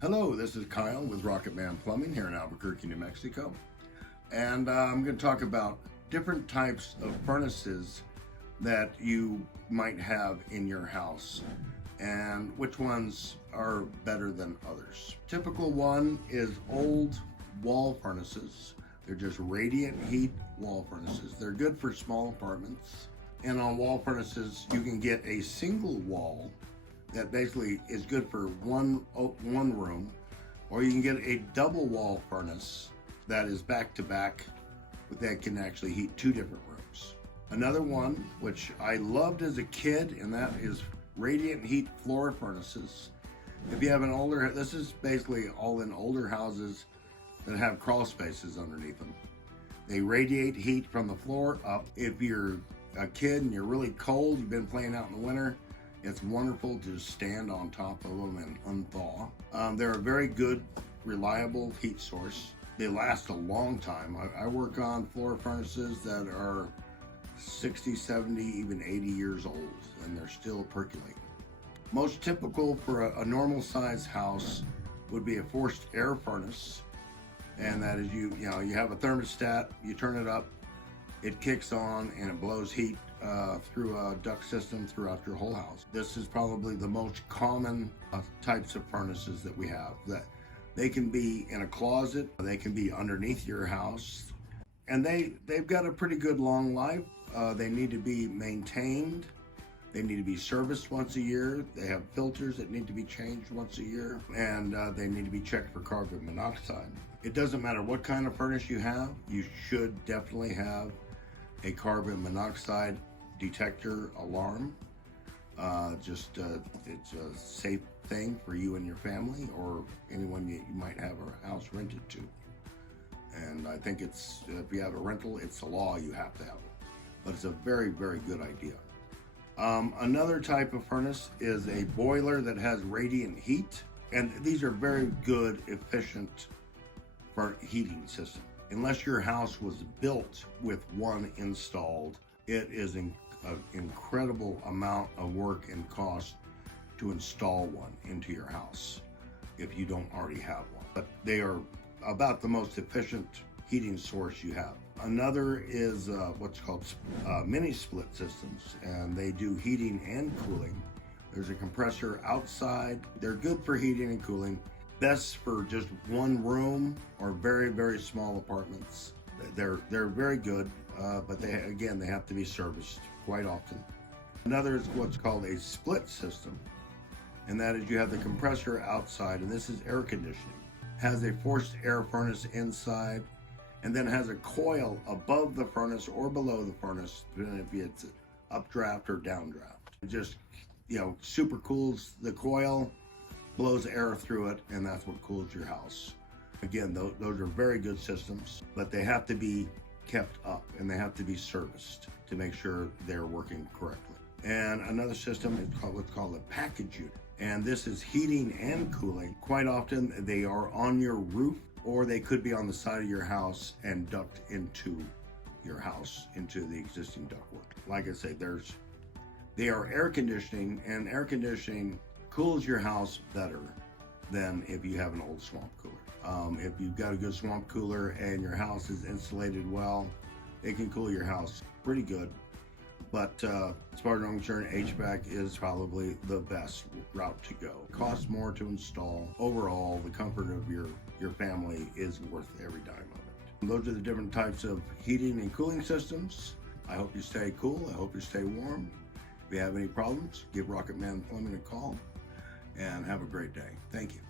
Hello, this is Kyle with Rocketman Plumbing here in Albuquerque, New Mexico. And I'm going to talk about different types of furnaces that you might have in your house and which ones are better than others. Typical one is old wall furnaces. They're just radiant heat wall furnaces. They're good for small apartments. And on wall furnaces, you can get a single wall that basically is good for one room, or you can get a double wall furnace that is back to back that can actually heat two different rooms. Another one which I loved as a kid, and that is radiant heat floor furnaces. If you have an older, this is basically all in older houses that have crawl spaces underneath them. They radiate heat from the floor up. If you're a kid and you're really cold, you've been playing out in the winter, it's wonderful to just stand on top of them and unthaw. They're a very good, reliable heat source. They last a long time. I work on floor furnaces that are 60, 70, even 80 years old, and they're still percolating. Most typical for a normal size house would be a forced air furnace. And that is you have a thermostat, you turn it up, it kicks on and it blows heat through a duct system throughout your whole house. This is probably the most common types of furnaces that we have. That they can be in a closet, they can be underneath your house, and they've got a pretty good long life. They need to be maintained. They need to be serviced once a year. They have filters that need to be changed once a year, and they need to be checked for carbon monoxide. It doesn't matter what kind of furnace you have, you should definitely have a carbon monoxide detector alarm. It's a safe thing for you and your family or anyone you might have a house rented to. And I think if you have a rental, it's a law, you have to have it. But it's a very, very good idea. Another type of furnace is a boiler that has radiant heat. And these are very good, efficient heating system. Unless your house was built with one installed, it is an incredible amount of work and cost to install one into your house if you don't already have one. But they are about the most efficient heating source you have. Another is what's called mini split systems, and they do heating and cooling. There's a compressor outside. They're good for heating and cooling. Best for just one room or very, very small apartments. They're very good, but they have to be serviced quite often. Another is what's called a split system, and that is you have the compressor outside, and this is air conditioning. Has a forced air furnace inside, and then has a coil above the furnace or below the furnace, depending if it's updraft or downdraft. It just, super cools the coil, blows air through it, and that's what cools your house. Again, those are very good systems, but they have to be kept up and they have to be serviced to make sure they're working correctly. And another system is what's called a package unit. And this is heating and cooling. Quite often they are on your roof, or they could be on the side of your house and duct into your house, into the existing ductwork. Like I say, they are air conditioning, and air conditioning cools your house better than if you have an old swamp cooler. If you've got a good swamp cooler and your house is insulated well, it can cool your house pretty good. But as far as I'm concerned, HVAC is probably the best route to go. It costs more to install. Overall, the comfort of your family is worth every dime of it. And those are the different types of heating and cooling systems. I hope you stay cool. I hope you stay warm. If you have any problems, give Rocketman Plumbing a call, and have a great day. Thank you.